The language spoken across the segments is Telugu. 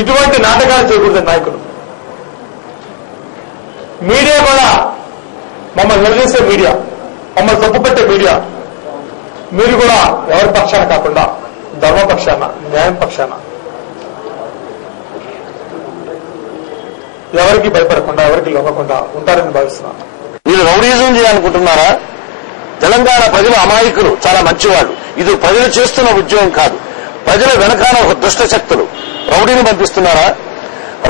ఇటువంటి నాటకాలు చేయకూడదు నాయకులు. మీడియా కూడా మమ్మల్ని నిలదీసే మీడియా, మమ్మల్ని తప్పుపెట్టే మీడియా, మీరు కూడా ఎవరి పక్షాన కాకుండా ధర్మపక్షాన, న్యాయం పక్షాన, ఎవరికి భయపడకుండా, ఎవరికి లొంగకుండా ఉంటారని భావిస్తున్నాను. మీరు రౌడీజం చేయాలనుకుంటున్నారా? తెలంగాణ ప్రజలు అమాయకులు, చాలా మంచివాళ్ళు. ఇది ప్రజలు చేస్తున్న ఉద్యోగం కాదు. ప్రజల వెనకాల ఒక దుష్ట శక్తులు రౌడీని పంపిస్తున్నారా?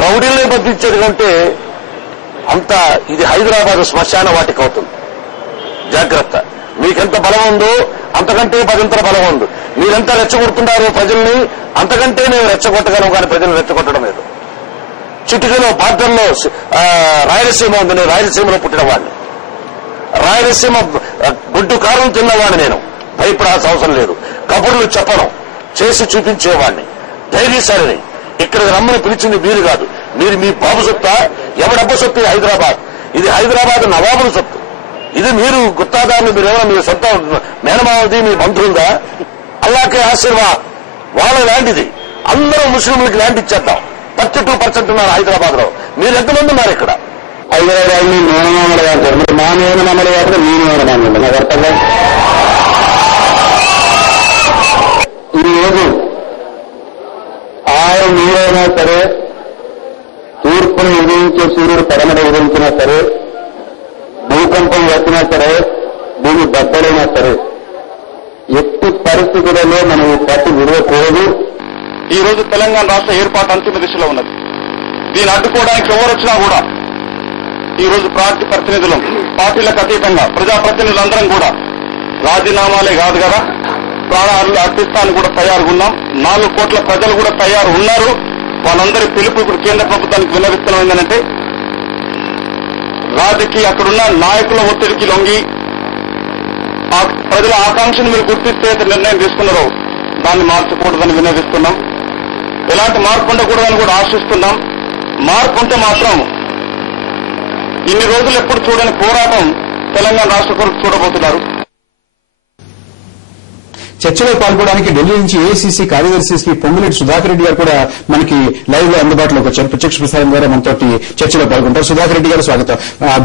రౌడీని పంపించేది కంటే అంతా ఇది హైదరాబాద్ శ్మశాన వాటిక అవుతుంది. జాగ్రత్త. మీకెంత బలం ఉందో అంతకంటే పదింతల బలం ఉంది. మీరెంత రెచ్చగొడుతున్నారో ప్రజల్ని, అంతకంటే మేము రెచ్చగొట్టగలం, కానీ ప్రజలు రెచ్చగొట్టడం లేదు. చిటికలో బార్డర్లో రాయలసీమ ఉంది. నేను రాయలసీమలో పుట్టిన వాడిని. రాయలసీమ గుడ్డు కారం తిన్నవాడిని. నేను భయపడాల్సిన అవసరం లేదు. కబుర్లు చెప్పడం, చేసి చూపించేవాడిని. ధైర్యశాలిని. ఇక్కడికి రమ్మని పిలిచింది మీరు కాదు. మీరు మీ బాబు సొత్తా? ఎవడబ్బ సొత్తు? హైదరాబాద్. ఇది హైదరాబాద్ నవాబుల సొత్తు. ఇది మీరు గుత్తాదారులు, మీరేమో మీ సొంత మేనమావది, మీ బంధువుందా? అల్లాకే ఆశీర్వాద్. వాళ్ళ లాంటిది. అందరూ ముస్లింలకు ల్యాండ్ ఇచ్చేద్దాం. 32% ఉన్నారు హైదరాబాద్ లో. మీరు ఎంతమంది ఉన్నారు ఇక్కడ? హైదరాబాద్ ని మేనమామలు గారు, మా మేనమామలు గారు, మీ మేనమామలు నాకు అర్థంగా. ఈరోజు ఆయన మీరైనా సరే, తూర్పును ఉదయించే సూర్యుడు పడమట ఉదయించినా సరే, భూకంపం వచ్చినా సరే, భూమి బద్దలైనా సరే, ఎట్టి పరిస్థితులలో మనం పట్టు విడవకూడదు. ఈ రోజు తెలంగాణ రాష్ట్ర ఏర్పాటు అంతిమ దిశలో ఉన్నది. దీన్ని అడ్డుకోవడానికి ఎవరు వచ్చినా కూడా ఈ రోజు పార్టీ ప్రతినిధులు, పార్టీలకు అతీతంగా ప్రజాప్రతినిధులందరం కూడా రాజీనామాలే కాదు కదా, ప్రాణాలు అర్పిస్తానికి కూడా తయారుగా ఉన్నాం. 4 కోట్ల ప్రజలు కూడా తయారు ఉన్నారు. వాళ్ళందరి పిలుపు ఇప్పుడు కేంద్ర ప్రభుత్వానికి విన్నవిస్తున్నాం. ఏంటంటే రాజకీయ అక్కడున్న నాయకుల ఒత్తిడికి లొంగి ఆ ప్రజల ఆకాంక్షను మీరు గుర్తిస్తే నిర్ణయం తీసుకున్నారో దాన్ని మార్చకూడదని విన్నవిస్తున్నాం. ఎలాంటి మార్పు ఉండకూడదని కూడా ఆశిస్తున్నాం. మార్పు ఉంటే మాత్రం ఇన్ని రోజులు ఎప్పుడు చూడని పోరాటం తెలంగాణ రాష్ట్ర కొరకు చూడబోతున్నారు. చర్చలో పాల్గొనడానికి ఢిల్లీ నుంచి ఏఐసీసీ కార్యదర్శి శ్రీ పొంగులేటి సుధాకర్ రెడ్డి గారు కూడా మనకి లైవ్ లో అందుబాటులోకి వచ్చారు. ప్రత్యక్ష ప్రసారం ద్వారా మనతోటి చర్చలో పాల్గొంటారు. సుధాకర్ రెడ్డి గారు స్వాగతం.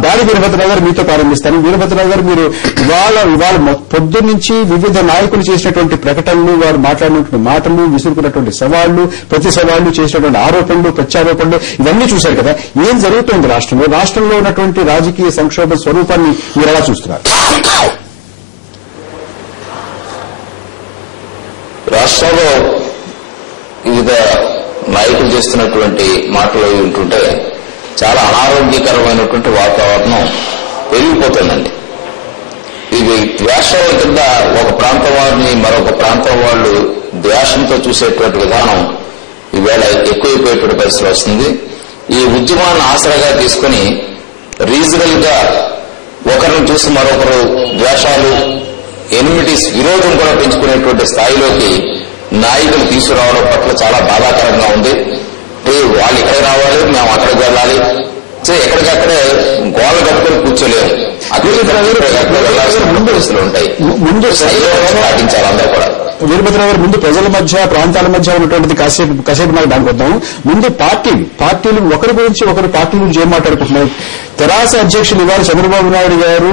దాడి వీరభద్రరావు గారు మీతో ప్రారంభిస్తాను. వీరభద్రరావు గారు, మీరు ఇవాళ పొద్దున్న నుంచి వివిధ నాయకులు చేసినటువంటి ప్రకటనలు, వారు మాట్లాడినటువంటి మాటలు, విసురుకున్నటువంటి సవాళ్లు, ప్రతి సవాళ్లు, చేసినటువంటి ఆరోపణలు, ప్రత్యారోపణలు, ఇవన్నీ చూశారు కదా. ఏం జరుగుతోంది రాష్ట్రంలో? రాష్ట్రంలో ఉన్నటువంటి రాజకీయ సంక్షోభ స్వరూపాన్ని మీరు ఎలా చూస్తున్నారు? రాష్ట్రంలో వివిధ నాయకులు చేస్తున్నటువంటి మాటలు వింటుంటే చాలా అనారోగ్యకరమైనటువంటి వాతావరణం పెరిగిపోతుందండి. ఇవి ద్వేషాల కింద ఒక ప్రాంతం వారిని మరొక ప్రాంతం వాళ్ళు ద్వేషంతో చూసేటువంటి విధానం ఈవేళ ఎక్కువైపోయేటువంటి పరిస్థితి వస్తుంది. ఈ ఉద్యమాన్ని ఆసరాగా తీసుకుని రీజనల్ గా ఒకరిని చూసి మరొకరు ద్వేషాలు, ఎనిమిటీస్, విరోధం కూడా పెంచుకునేటువంటి స్థాయిలోకి నాయకులు తీసుకురావడం పట్ల చాలా బాధాకరంగా ఉంది. వాళ్ళు ఇక్కడికి రావాలి, మేము అక్కడికి వెళ్ళాలి, ఎక్కడికక్కడే గోడ కట్టుకుని కూర్చోలేము. వెళ్లాల్సిన పరిస్థితులు ఉంటాయి. ముందు పాటించాలి అందరూ కూడా. వీరభద్రరావు గారు, ముందు ప్రజల మధ్య, ప్రాంతాల మధ్య ఉన్నటువంటిది కాసేపు నాకు దానికి వద్దాం. ముందు పార్టీలు ఒకరి గురించి ఒకరు పార్టీ గురించి ఏం మాట్లాడుకుంటున్నారు? తెరాస అధ్యక్షులు ఇవాళ చంద్రబాబు నాయుడు గారు,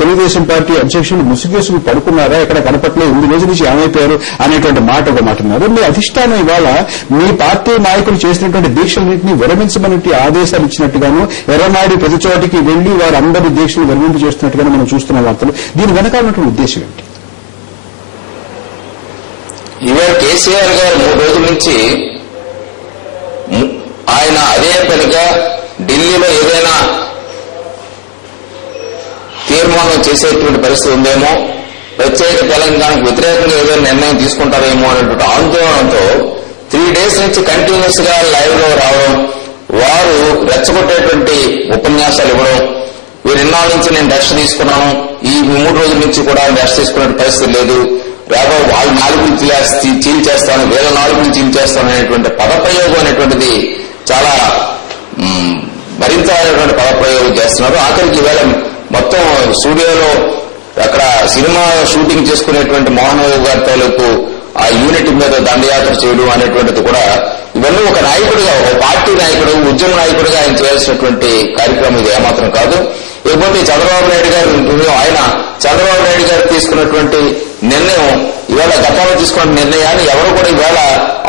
తెలుగుదేశం పార్టీ అధ్యక్షులు ముసుగేసుకు పడుకున్నారా, ఎక్కడ కనపట్లేదు, 8 రోజుల నుంచి ఏమైపోయారు అనేటువంటి మాట ఒక మాట ఉన్నారు. మీ అధిష్టానం ఇవాళ మీ పార్టీ నాయకులు చేసినటువంటి దీక్షలన్నింటినీ విరమించమని ఆదేశాలు ఇచ్చినట్టుగాను, ఎర్రనాడి ప్రతి చోటికి వెళ్లి వారు అందరి దీక్షలు విరమింపు చేస్తున్నట్టుగాను మనం చూస్తున్న వార్తలు. దీని వెనకాల ఉన్నటువంటి ఉద్దేశం ఏంటి? ఇవాళ కేసీఆర్ గారు 3 రోజుల నుంచి ఆయన అదే పనిగా ఢిల్లీలో ఏదైనా తీర్మానం చేసేటువంటి పరిస్థితి ఉందేమో, ప్రత్యేక తెలంగాణకు వ్యతిరేకంగా ఏదైనా నిర్ణయం తీసుకుంటారేమో అనేటువంటి ఆందోళనతో 3 డేస్ నుంచి కంటిన్యూస్ గా లైవ్ లో రావడం, వారు రెచ్చగొట్టేటువంటి ఉపన్యాసాలు ఇవ్వడం, వీరు ఇన్నాళ్ళ నుంచి నేను రెస్ట్ తీసుకున్నాను, ఈ 3 రోజుల నుంచి కూడా రెస్ట్ తీసుకునే పరిస్థితి లేదు, రాబోయే వాళ్ళ నాలుగులు చీల్చేస్తాను, వీళ్ళ నాలుగులు చీల్చేస్తాను అనేటువంటి పదప్రయోగం అనేటువంటిది చాలా భరించాలనేటువంటి పదప్రయోగం చేస్తున్నారు. ఆఖరికి ఈవేళ మొత్తం స్టూడియోలో అక్కడ సినిమా షూటింగ్ చేసుకునేటువంటి మోహన్ బాబు గారి తాలూకు ఆ యూనిట్ మీద దండయాత్ర చేయడం అనేటువంటిది కూడా, ఇవన్నీ ఒక ఒక నాయకుడిగా, ఒక పార్టీ నాయకుడు, ఉద్యమ నాయకుడిగా ఆయన చేయాల్సినటువంటి కార్యక్రమం ఇది ఏమాత్రం కాదు. ఇకపోతే చంద్రబాబు నాయుడు గారు ఆయన చంద్రబాబు నాయుడు గారు తీసుకున్నటువంటి నిర్ణయం ఇవాళ గతంలో తీసుకున్న నిర్ణయాన్ని ఎవరు కూడా ఇవాళ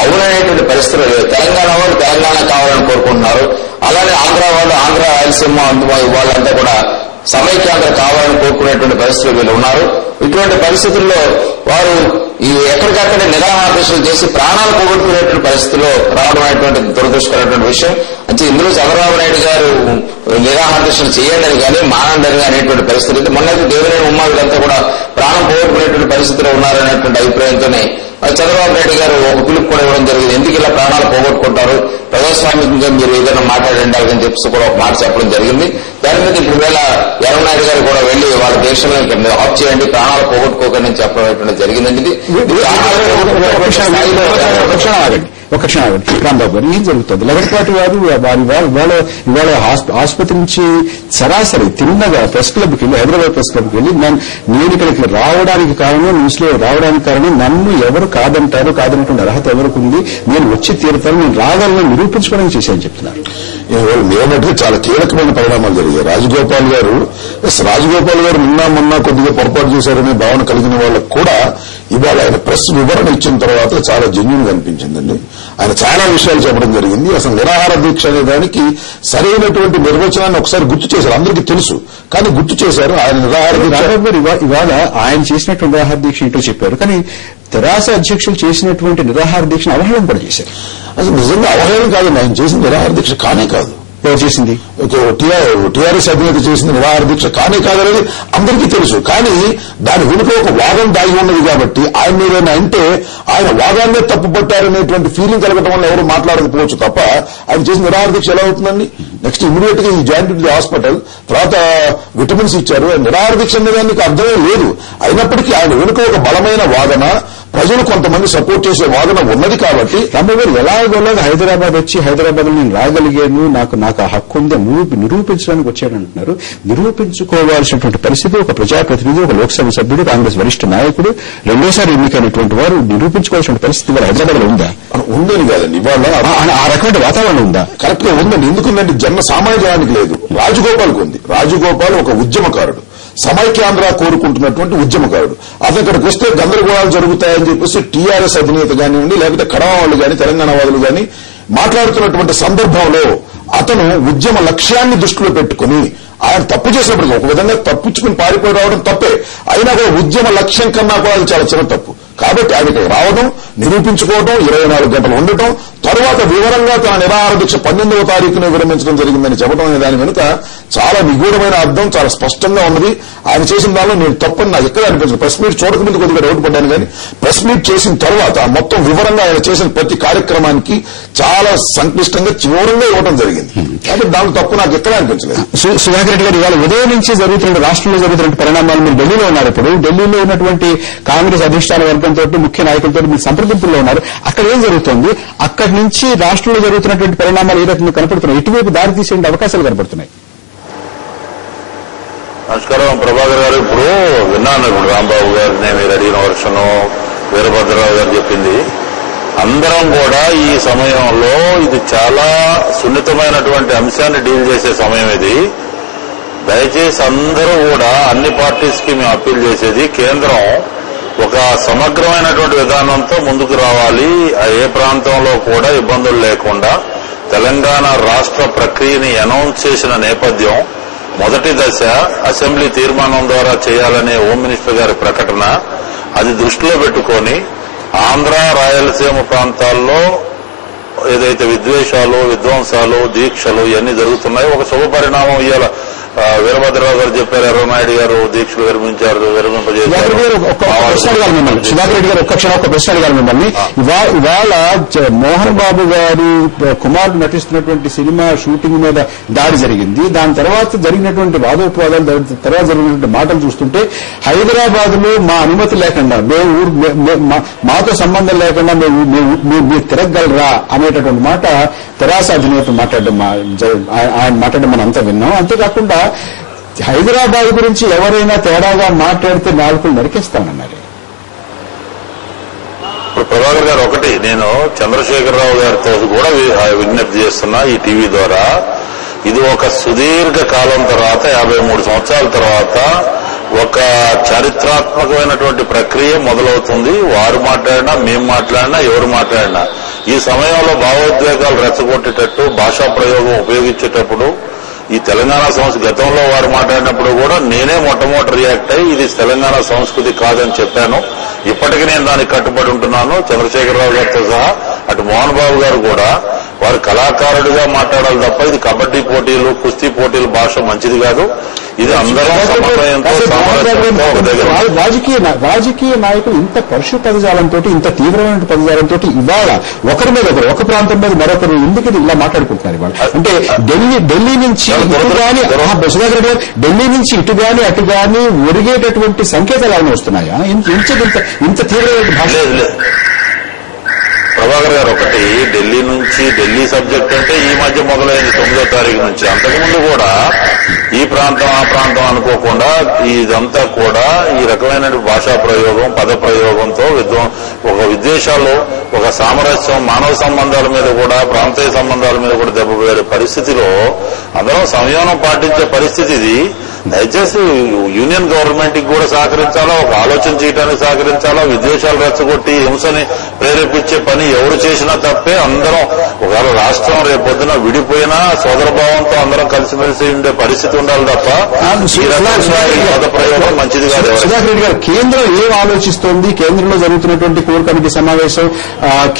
అవుననేటువంటి పరిస్థితులు లేదు. తెలంగాణ వాళ్ళు తెలంగాణ కావాలని కోరుకుంటున్నారు. అలానే ఆంధ్ర వాళ్ళు ఆంధ్ర, రాయలసీమ వాళ్ళంతా కూడా సమైక్యాంధ్ర కావాలని కోరుకునేటువంటి పరిస్థితులు వీళ్ళు ఉన్నారు. ఇటువంటి పరిస్థితుల్లో వారు ఈ ఎక్కడికక్కడే నిరాహార దీక్షలు చేసి ప్రాణాలు పోగొట్టుకునేటువంటి పరిస్థితుల్లో రావడం అనేటువంటి దురదృష్టకరమైనటువంటి విషయం. అంటే ఇందులో చంద్రబాబు నాయుడు గారు నిరాహార దీక్షలు చేయండి కానీ మానండి అనేటువంటి పరిస్థితి. మొన్నైతే దేవినేని ఉమ్మా వీళ్ళంతా కూడా ప్రాణం పోగొట్టుకునేటువంటి పరిస్థితిలో ఉన్నారనేటువంటి అభిప్రాయంతోనే చంద్రబాబు నాయుడు గారు ఒక పిలుపు కూడా ఇవ్వడం జరిగింది. ఎందుకు ఇలా ప్రాణాలు పోగొట్టుకుంటారు, ప్రజాస్వామికంగా మీరు ఏదైనా మాట్లాడండి అని చెప్పి కూడా ఒక మాట చెప్పడం జరిగింది. దాని మీద ఇప్పుడు వేళ ఎర్రనాయుడు గారు కూడా వెళ్లి వాళ్ళ దేశంలో ఆఫ్ చేయండి, ప్రాణాలు పోగొట్టుకోకండి అని చెప్పడం జరిగిందండి. ఒక క్షణం ఆగండి రాంబాబు గారు, ఏం జరుగుతుంది? లగడపాటి వారు ఇవాళ ఆసుపత్రి నుంచి సరాసరి తిన్నగా ప్రెస్ క్లబ్కి వెళ్ళి, హైదరాబాద్ ప్రెస్ క్లబ్కి వెళ్ళి నేను ఇక్కడికి రావడానికి కారణం, న్యూస్లో రావడానికి కారణం నన్ను ఎవరు కాదంటారు, కాదన్నటువంటి అర్హత ఎవరికి ఉంది, నేను వచ్చి తీరుతాను, నేను రాగలను నిరూపించుకోవడానికి చేశానని చెప్తున్నారు. మీరన్నట్టుగా చాలా కీలకమైన పరిణామాలు జరిగాయి. రాజగోపాల్ గారు మొన్న కొద్దిగా పొరపాటు చేశారనే భావన కలిగిన వాళ్ళకు కూడా ఇవాళ ఆయన ప్రెస్ వివరణ ఇచ్చిన తర్వాత చాలా జెన్యూన్ గా అనిపించిందండి. ఆయన చాలా విషయాలు చెప్పడం జరిగింది. అసలు నిరాహార దీక్ష అనే దానికి సరైనటువంటి నిర్వచనాన్ని ఒకసారి గుర్తు చేశారు. అందరికీ తెలుసు, కానీ గుర్తు చేశారు. ఆయన నిరాహార దీక్ష ఇవాళ ఆయన చేసినటువంటి నిరాహార దీక్ష ఏంటో చెప్పారు, కానీ తెరాస అధ్యక్షులు చేసినటువంటి నిరాహార దీక్షను అవహేళన కూడా చేశారు. అసలు నిజంగా అవహేళన కాదండి. ఆయన చేసిన నిరాహార దీక్ష కానే కాదు. ఎవరు చేసింది? టీఆర్ఎస్ అధినేత చేసిన నిరాహార దీక్ష కానే కాదనేది అందరికీ తెలుసు. కానీ దాని వెనుక ఒక వాదం దాగి ఉన్నది కాబట్టి ఆయన మీరైనా అంటే ఆయన వాదాన్నే తప్పు పట్టారనేటువంటి ఫీలింగ్ కలగడం వల్ల ఎవరు మాట్లాడకపోవచ్చు తప్ప ఆయన చేసిన నిరాహార దీక్ష ఎలా అవుతుందండి? నెక్స్ట్ ఇమీడియట్ గా ఈ జాయింట్ టు ది హాస్పిటల్, తర్వాత విటమిన్స్ ఇచ్చారు. నిరాహార దీక్ష అనేదానికి అర్థమే లేదు. అయినప్పటికీ ఆయన వెనుక ఒక బలమైన వాదన, ప్రజలు కొంతమంది సపోర్ట్ చేసే వాదన ఉన్నది కాబట్టి రాంబాబు ఎలాగోలా హైదరాబాద్ వచ్చి హైదరాబాద్ లో నేను రాగలిగాను, నాకు ఆ హక్కు ఉంది నిరూపించడానికి వచ్చాడంటున్నారు. నిరూపించుకోవాల్సినటువంటి పరిస్థితి ఒక ప్రజాప్రతినిధి, ఒక లోక్సభ సభ్యుడు, కాంగ్రెస్ వరిష్ఠ నాయకుడు, రెండోసారి ఎన్నికైనటువంటి వారు నిరూపించుకోవాల్సిన పరిస్థితి ఇవాళ హైదరాబాద్ లో ఉందా? ఉందని కాదండి. ఇవాళ ఆ రకమైన వాతావరణం ఉందా? కరెక్ట్ గా ఉందండి. ఎందుకంటే జన సామాన్యానికి లేదు, రాజగోపాల్కి ఉంది. రాజగోపాల్ ఒక ఉద్యమకారుడు, సమైక్యాంధ్ర కోరుకుంటున్నటువంటి ఉద్యమకారుడు. అతను ఇక్కడికి వస్తే గందరగోళాలు జరుగుతాయని చెప్పేసి టీఆర్ఎస్ అధినేత కానివ్వండి, లేకపోతే కడవ వాళ్ళు కానీ, తెలంగాణ వాదులు కానీ మాట్లాడుతున్నటువంటి సందర్భంలో అతను ఉద్యమ లక్ష్యాన్ని దృష్టిలో పెట్టుకుని ఆయన తప్పు చేసినప్పుడు ఒక విధంగా తప్పించుకుని పారిపోయి రావడం తప్పే. అయినా కూడా ఉద్యమ లక్ష్యం కన్నా కూడా అది చాలా చిన్న తప్పు. కాబట్టి ఆయన ఇక్కడ రావడం, నిరూపించుకోవడం, 24 గంటలు ఉండటం, తర్వాత వివరంగా తన నిరాహార దీక్ష 18వ తారీఖున విరమించడం జరిగిందని చెప్పడం అనే దాని వెనుక చాలా నిగూఢమైన అర్థం చాలా స్పష్టంగా ఉన్నది. ఆయన చేసిన దానిలో నేను తప్పని నాకు ఎక్కడ అనిపించదు. ప్రెస్ మీట్ చూడకముందు కొద్దిగా డౌట్ పడ్డాను, కానీ ప్రెస్ మీట్ చేసిన తర్వాత మొత్తం వివరంగా ఆయన చేసిన ప్రతి కార్యక్రమానికి చాలా సంక్లిష్టంగా వివరంగా ఇవ్వడం జరిగింది. కాబట్టి దాని తప్పు నాకు ఎక్కడ అనిపించలేదు. సుధాకర్ రెడ్డి గారు, ఇవాళ ఉదయం నుంచి జరుగుతున్న రాష్ట్రంలో జరుగుతున్న పరిణామాలు, మీరు ఢిల్లీలో ఉన్నారు. ఇప్పుడు ఢిల్లీలో ఉన్నటువంటి కాంగ్రెస్ అధిష్టాన వర్గంతో, ముఖ్య నాయకులతో మీరు సంప్రదింపుల్లో ఉన్నారు. అక్కడ ఏం జరుగుతోంది? అక్కడి నుంచి రాష్ట్రంలో జరుగుతున్నటువంటి పరిణామాలు ఏ రకంగా కనపడుతున్నాయి? ఇటువైపు దారి తీసే అవకాశాలు కనపడుతున్నాయి. నమస్కారం ప్రభాకర్ గారు. ఇప్పుడు విన్నాను, ఇప్పుడు రాంబాబు గారిని మీరు అడిగిన వర్షను, వీరభద్రరావు గారు చెప్పింది. అందరం కూడా ఈ సమయంలో ఇది చాలా సున్నితమైనటువంటి అంశాన్ని డీల్ చేసే సమయం ఇది. దయచేసి అందరూ కూడా అన్ని పార్టీస్ కి మేము అప్పీల్ చేసేది, కేంద్రం ఒక సమగ్రమైనటువంటి విధానంతో ముందుకు రావాలి. ఏ ప్రాంతంలో కూడా ఇబ్బందులు లేకుండా తెలంగాణ రాష్ట్ర ప్రక్రియని అనౌన్స్ చేసిన నేపథ్యం, మొదటి దశ అసెంబ్లీ తీర్మానం ద్వారా చేయాలనే హోమ్ మినిస్టర్ గారి ప్రకటన, అది దృష్టిలో పెట్టుకొని ఆంధ్ర, రాయలసీమ ప్రాంతాల్లో ఏదైతే విద్వేషాలు, విధ్వంసాలు, దీక్షలు ఇవన్నీ జరుగుతున్నాయి. ఒక శుభ పరిణామం ఇవాళ వీరభద్రరావు గారు చెప్పారు, ఎర్రనాయుడు గారు దీక్షలు విరమించారు, విరమింపజేశారు. సుధాకర్ రెడ్డి గారు ఒక్క ప్రశ్న అడగాలి మిమ్మల్ని. ఇవాళ మోహన్ బాబు గారు కుమారుడు నటిస్తున్నటువంటి సినిమా షూటింగ్ మీద దాడి జరిగింది. దాని తర్వాత జరిగినటువంటి వాదోపవాదాలు, తర్వాత జరిగినటువంటి మాటలు చూస్తుంటే హైదరాబాద్ లో మా అనుమతి లేకుండా, మాతో సంబంధం లేకుండా మీరు తిరగలరా అనేటటువంటి మాట తెరాస అధినేత ఆయన మాట్లాడడం మనం అంతా విన్నాం. అంతేకాకుండా హైదరాబాద్ గురించి ఎవరైనా తేడాగా మాట్లాడితే నాలుగులు నరికేస్తానన్నారు. ఇప్పుడు ప్రభాకర్ గారు, ఒకటి నేను చంద్రశేఖరరావు గారితో కూడా కూడా విజ్ఞప్తి చేస్తున్నా ఈ టీవీ ద్వారా, ఇది ఒక సుదీర్ఘ కాలం తర్వాత 53 సంవత్సరాల తర్వాత ఒక చారిత్రాత్మకమైనటువంటి ప్రక్రియ మొదలవుతుంది. వారు మాట్లాడినా, మేము మాట్లాడినా, ఎవరు మాట్లాడినా ఈ సమయంలో భావోద్వేగాలు రెచ్చగొట్టేటట్టు భాషా ప్రయోగం ఉపయోగించేటప్పుడు ఈ తెలంగాణ సంస్కృతి గతంలో వారు మాట్లాడినప్పుడు కూడా నేనే మొట్టమొదటి రియాక్ట్ అయ్యి ఇది తెలంగాణ సంస్కృతి కాదని చెప్పాను. ఇప్పటికీ నేను దానికి కట్టుబడి ఉంటున్నాను. చంద్రశేఖరరావు గారితో సహా అటు మోహన్ బాబు గారు కూడా వారు కళాకారుడిగా మాట్లాడాలి తప్ప ఇది కబడ్డీ పోటీలు, కుస్తీ పోటీలు భాష మంచిది కాదు. ఇది అందరం సమన్వయంతో రాజకీయ నాయకులు ఇంత పరుష పదజాలంతో, ఇంత తీవ్రమైన పదజాలంతో ఇవాళ ఒకరి మీద ఒకరు, ఒక ప్రాంతం మీద మరొకరు ఎందుకు ఇలా మాట్లాడుకుంటున్నారు ఇవాళ? అంటే ఢిల్లీ నుంచి ఇటు గాని, సుధాకర్ రెడ్డి గారు, ఢిల్లీ నుంచి ఇటు గాని అటు గాని ఒరిగేటటువంటి సంకేతాలు ఏమైనా వస్తున్నాయా? ఇంత తీవ్రమైన భాష ప్రభాకర్ గారు, ఒకటి ఢిల్లీ నుంచి, ఢిల్లీ సబ్జెక్ట్ అంటే ఈ మధ్య మొదలైంది 9వ తారీఖు నుంచి. అంతకుముందు కూడా ఈ ప్రాంతం ఆ ప్రాంతం అనుకోకుండా ఇదంతా కూడా ఈ రకమైన భాషా ప్రయోగం, పద ప్రయోగంతో ఒక విద్వేషాలు, ఒక సామరస్యం, మానవ సంబంధాల మీద కూడా, ప్రాంతీయ సంబంధాల మీద కూడా దెబ్బపోయే పరిస్థితిలో అందరం సంయమనం పాటించే పరిస్థితి ఇది. దయచేసి యూనియన్ గవర్నమెంట్ కి కూడా సహకరించాలా, ఒక ఆలోచన చేయడానికి సహకరించాలా. విద్వేషాలు రెచ్చగొట్టి హింసని ప్రేరేపించే పని ఎవరు చేసినా తప్పే. అందరం ఒకవేళ రాష్ట్రం రేపొద్దున విడిపోయినా సోదరభావంతో అందరం కలిసిమెలిసి ఉండే పరిస్థితి ఉండాలి తప్ప ఈ రకంగా పద ప్రయోగం మంచిది కాదు. సుధాకర్ రెడ్డి గారు, కేంద్రం ఏం ఆలోచిస్తోంది? కేంద్రంలో జరుగుతున్నటువంటి కోర్ కమిటీ సమావేశం,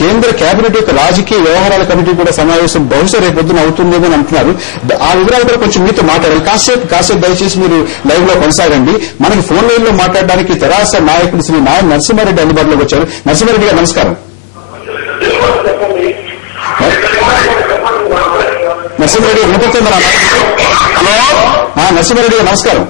కేంద్ర కేబినెట్ యొక్క రాజకీయ వ్యవహారాల కమిటీ కూడా సమావేశం బహుశా రేపొద్దున అవుతుందేమో అని అంటున్నారు. ఆ వివరాలు కూడా కొంచెం మీతో మాట్లాడాలి. కాసేపు దయచేసి మీరు లైవ్ లో కొనసాగండి. మనకి ఫోన్ లైన్ లో మాట్లాడడానికి తెరాస నాయకుడు శ్రీ నాయన్ నరసింహారెడ్డి అందుబాటులోకి వచ్చారు. నరసింహారెడ్డి గారు నమస్కారం. నరసింహారెడ్డి గారు వినపడుతుందా? నరసింహారెడ్డి గారు నమస్కారం.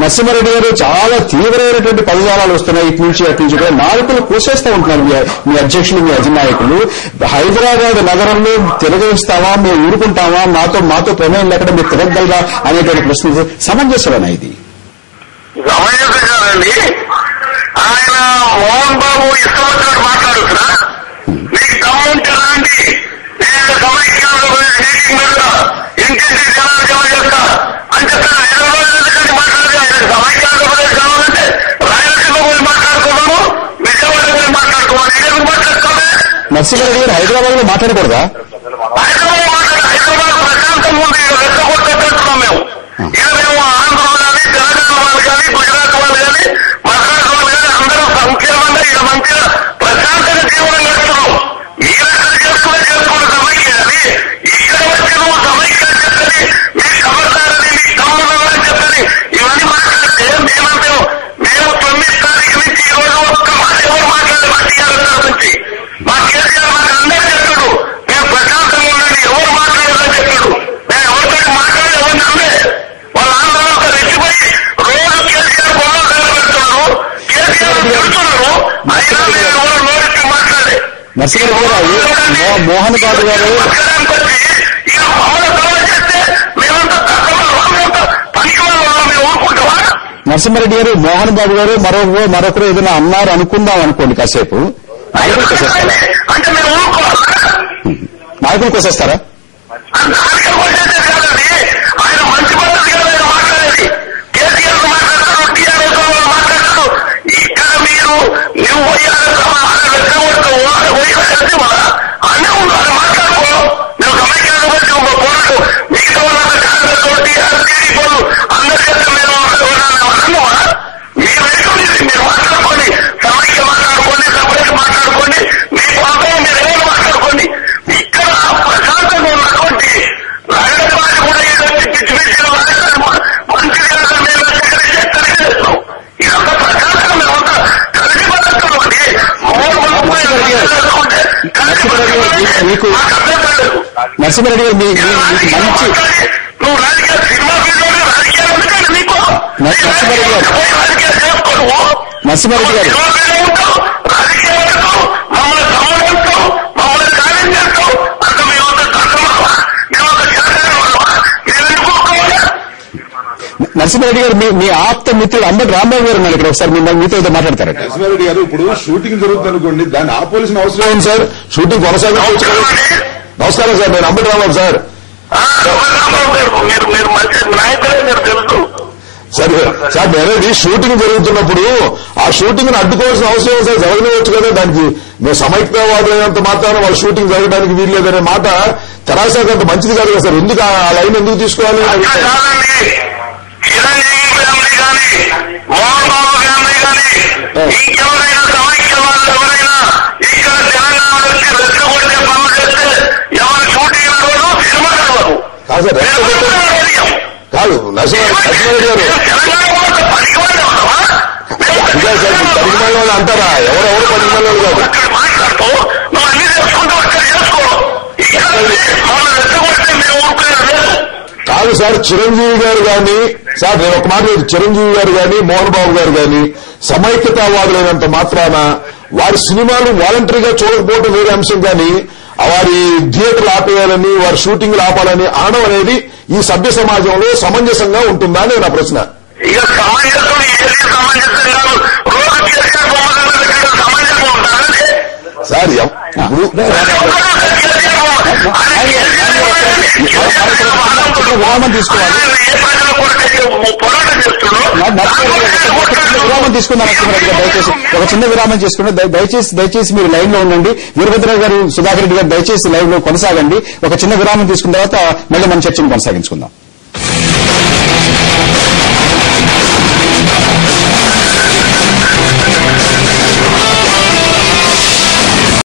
నరసింహారెడ్డి గారు, చాలా తీవ్రమైనటువంటి పదజాలాలు వస్తున్నాయి ఇటు నుంచి అటు నుంచి కూడా. నాయకులు కోసేస్తూ ఉంటున్నారు మీ అధ్యక్షులు, మీ అధినాయకులు. హైదరాబాద్ నగరంలో తిరగేస్తావా, మేము ఊరుకుంటావా, మాతో ప్రమేయం లేకుండా మీరు తిరగగలరా అనేటువంటి ప్రశ్న సమంజసమేనా ఇది? సమంజసం కాదండి. ఆయన మోహన్ బాబు ఇష్టపడ్డాడు మాట్లాడుతున్నా. మీకు దమ్ముంటే రండి, నేను సమైక్యాంధ్ర మీటింగ్ పెడతా, ఇంటింటి జనాలు జమ చేస్తా అని చెప్తాను. ఎందుకంటే మాట్లాడితే ఆయన సమైక్యాంధ్రప్రదేశ్ కావాలంటే రాయలసీమ గురించి మాట్లాడుకోవడము, విజయవాడ గురించి మాట్లాడుకోవాలి. ఎందుకు మాట్లాడుకోవాలి? నరసింహారెడ్డి గారు హైదరాబాద్ లో మాట్లాడకూడదా? హైదరాబాద్ ప్రశాంతం ఉంది, రెచ్చగొట్టేస్తున్నాం మేము. ఇక మేము ఆంధ్ర కానీ, తెలంగాణ వాళ్ళు కానీ, గుజరాత్ వాళ్ళు కానీ, మద్రాసు వాళ్ళు కానీ అందరూ సంక్షేమంగా ఇక మంచిగా ప్రశాంతంగా జీవనం గడుపుతున్నాం. మీరు ఎక్కడ చేసుకోండి సమైక్య అని. ఇక్కడ వచ్చి నువ్వు సమైక్య అని చెప్పని, మీకు సమర్థాలని, మీకు దమ్ములని చెప్పని ఇవన్నీ మాట్లాడితే మేము 9వ తారీఖు నుంచి ఈ రోజు ఒక్క మాట ఎవరు మాట్లాడారు? మా టీఆర్ఎస్ నుంచి మా కేసీఆర్ మాకు అందరూ చెప్పాడు, మేము ప్రశాంతంగా ఉండండి, ఎవరు మాట్లాడారని చెప్పాడు. మేము ఎవరితో మాట్లాడి ఎవరిని నమ్మే వాళ్ళ ఆందోళన ఒక రెచ్చిపోయి రోజు కేసీఆర్ బొమ్మలు కనబెడుతున్నారు, కేసీఆర్ తిడుతున్నారు. అయినా మేము ఎవరు నోరెత్తి మాట్లాడే నరసింహారెడ్డి గారు, మోహన్ బాబు గారు ఇక మమ్మల్ని గొడవ చేస్తే మేమంతా పనికి వాళ్ళ మేము ఊరుకుంటామా? నరసింహారెడ్డి గారు, మోహన్ బాబు గారు మరొకరు ఏదైనా అన్నారు అనుకుందాం అనుకోండి, కాసేపు నాయకులు కోసేస్తారా? అంటే మేము ఊరుకోవాలా? నాయకులు కోసేస్తారా? ఆయన మంచి పద్ధతి కదా ఆయన మాట్లాడేది. కేసీఆర్ మాట్లాడతారు, టీఆర్ఎస్ మాట్లాడతారు. ఇక్కడ మీరు నువ్వు అన్నీ ఉన్నారు మాట్లాడుకో. నువ్వు సమైక్యాంధ్ర పోరాడు, మిగతా వాళ్ళ కాంగ్రెస్ టీఆర్ఎస్ టీడీపీ వాళ్ళు అందరి చేస్తే మేము అన్నమా? మీరు మీరు మాట్లాడుకోండి, సమైక్య మాట్లాడుకోండి, సపరేట్ మాట్లాడుకోండి, మీ ప్రాంతంలో మీరు ఎవరు మాట్లాడుకోండి. ఇక్కడ ప్రశాంతంగా ఉన్నటువంటి రాజకీయ కూడా ఏదైతే పిచ్చి పిచ్చిన మంచి మేము చేస్తాం. ఇదంతా ప్రశాంతంగా మేమంతా కలిసి బతుకుతామండి. నరసింహారెడ్డి గారు మీకు మంచి నువ్వు రాజకీయ సినిమా ఫీల్డ్లోనే రాజకీయాలు ఎందుకండి మీకు? నరసింహారెడ్డి గారు నరసింహారెడ్డి గారు మీ ఆప్త మిత్రుడు అంబటి రాంబాబు గారు ఉన్నారు ఇక్కడ, ఒకసారి మీతో ఏదో మాట్లాడతారట. నరసింహారెడ్డి గారు, ఇప్పుడు షూటింగ్ జరుగుతుంది అనుకోండి, దాన్ని ఆపోవాల్సిన అవసరం ఏంటి సార్? షూటింగ్ కొనసాగించవచ్చు కదా. నమస్కారం సార్, నేను అంబటి రాంబాబు సార్. సరే సార్, నేనేది షూటింగ్ జరుగుతున్నప్పుడు ఆ షూటింగ్ ని అడ్డుకోవాల్సిన అవసరం సార్, జరగనివచ్చు కదా. దానికి మేము సమైక్యవాదులైనంత మాత్రాన వాళ్ళ షూటింగ్ జరగడానికి వీల్లేదనే మాట తెరాసకు అంత మంచిది కాదు కదా సార్. ఎందుకు ఆ లైన్ ఎందుకు తీసుకోవాలి? కాదు కాదు నరసింహారెడ్డి గారు, ఇంకా సార్ 10 మంది వాళ్ళు అంటారా? ఎవరెవరు 10 మంది వాళ్ళు కాదు. కాదు సార్, చిరంజీవి గారు కానీ సార్, నేను ఒక మాట లేదు, చిరంజీవి గారు కానీ మోహన్ బాబు గారు కానీ సమైక్యతావాదులైనంత మాత్రాన వారి సినిమాలు వాలంటరీగా చూడకపోవడం వేరే అంశం, కానీ వారి థియేటర్లు ఆపేయాలని, వారి షూటింగ్లు ఆపాలని అనడం అనేది ఈ సభ్య సమాజంలో సమంజసంగా ఉంటుందా అని నా ప్రశ్న. సార్ విరామం తీసుకోవాలి, విరామం తీసుకుందాం. దయచేసి ఒక చిన్న విరామం చేసుకుని దయచేసి మీరు లైన్ లో ఉండండి. వీరభద్రరావు గారు, సుధాకర్ రెడ్డి గారు దయచేసి లైవ్ లో కొనసాగండి. ఒక చిన్న విరామం తీసుకున్న తర్వాత మళ్ళీ మన చర్చను కొనసాగించుకుందాం.